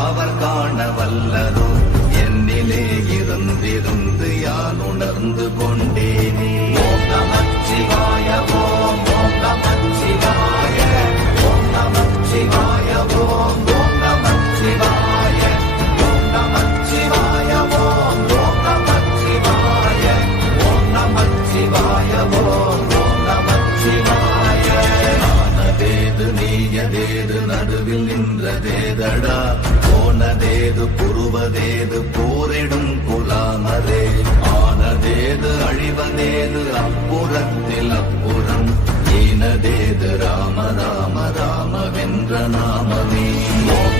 யாவர் காண வல்லதோ என்னிலே இருந்திருந்து யான் உணர்ந்து கொண்டேனே. ஓம் நமச்சிவாய ஓம் ஓம் நமச்சிவாய ஓம் நமச்சிவாய ஓம் ஓம் நமச்சிவாய ஓம் நமச்சிவாய ஓம் ஓம் நமச்சிவாய ஓம் நமச்சிவாய ஓம் ஓம் நமச்சிவாய. ஆனதேது நீயதேது நடுவில் நின்றதேதடா, போனதேது புருவதேது போரிடும் குலாமரே. ஆனதேது அழிவதேது அப்புறத்தில் அப்புறம், ஈனதேது ராம ராம ராம வென்ற நாமமே. ஓம்